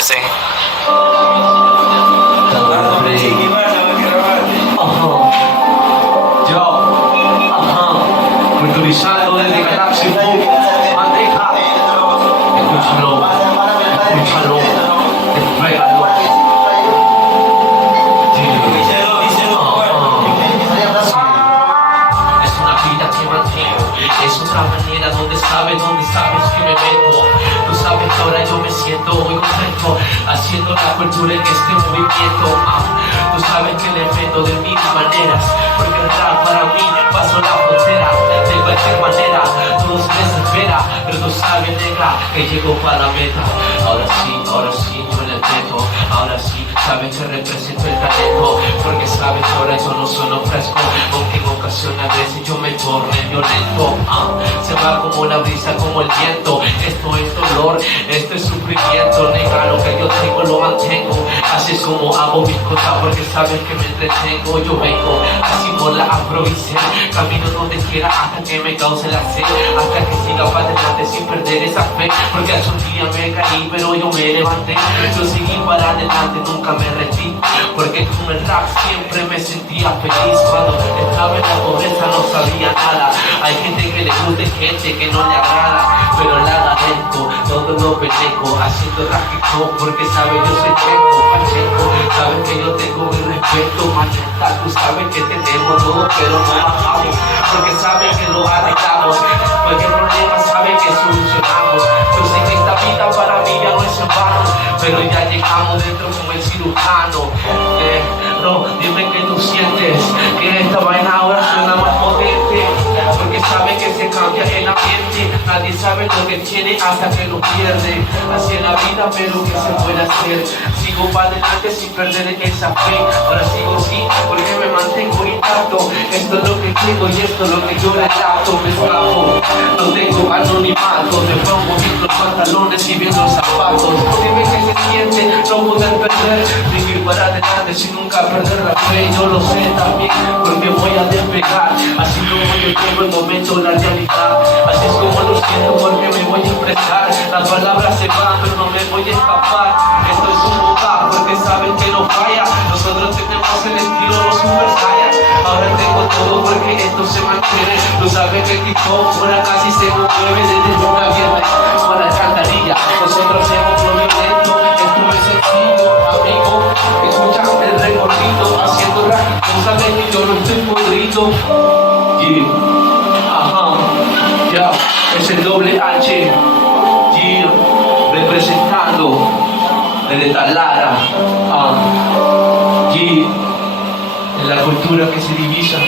Sí. Culturizando desde Galaxy Book, bandeja. Escúchalo, escúchalo, entrégalo. Es una vida que mantengo, es una manera donde sabes que me meto. Tú sabes que ahora yo me siento muy contento haciendo la cultura en este movimiento. Tú sabes que le meto de mil maneras, porque el rap para mí pasó la frontera. De cualquier manera, todo se desespera, pero tú sabes, negra, que llego para la meta. Ahora sí, yo le meto. Ahora sí, sabes que represento el talento, porque sabes que ahora yo no soy fresco, aunque en ocasiones a veces yo me torne violento. Se va como la brisa, como el viento. Esto es dolor, esto es sufrimiento. Negra, lo que yo tengo lo mantengo. Así es como hago mis cosas, porque sabes que me entretengo. Yo vengo así por la improvisé, camino donde quiera hasta que me cause la sed, hasta que siga para adelante sin perder esa fe, porque hace un día me caí pero yo me levanté. Yo seguí para adelante, nunca me rendí, porque con el rap siempre me sentía feliz. Cuando estaba en la pobreza no sabía nada. Hay gente que le gusta y gente que no le agrada, pero la adentro, todo lo pendejo, haciendo rap porque sabe yo soy Pacheco, sabes que yo tengo el respeto, majestad, tú sabes que tenemos todo, pero no bajamos, porque sabes que lo arreglamos, cualquier problema sabes que solucionamos. Yo sé que esta vida para mí ya no es en vano, pero ya llegamos dentro como el cirujano. No, dime que tú sientes que esta vaina ahora suena más potente, porque sabe que se cambia el ambiente. Nadie sabe lo que tiene hasta que lo pierde. Así es la vida, pero ¿qué se puede hacer? Sigo para adelante sin perder esa fe. Ahora sigo sí, porque me mantengo intacto. Esto es lo que tengo y esto es lo que yo relato. Me escapo, no tengo anonimato. Me pongo bien los pantalones y bien los zapatos. Dime que se siente no poder perder, vivir para adelante sin nunca perder la fe. Yo lo sé también, porque voy a despegar. Así como yo tengo el momento, la realidad. Así es como lo siento, porque me voy a expresar. Las palabras se van, pero no me voy a escapar. Esto es un lugar, porque saben que no falla. Nosotros tenemos el estilo, los super saiyans. Ahora tengo todo, porque esto se mantiene. Tú sabes que TikTok ahora casi se mueve desde una viernes para la alcantarilla. Nosotros hemos lo violento. Esto es sencillo, amigo. Escucha el recorrido, haciendo rap. Tú sabes que yo no estoy podrido. Ya, es el doble H. Representando desde Talara. En la cultura que se divisa.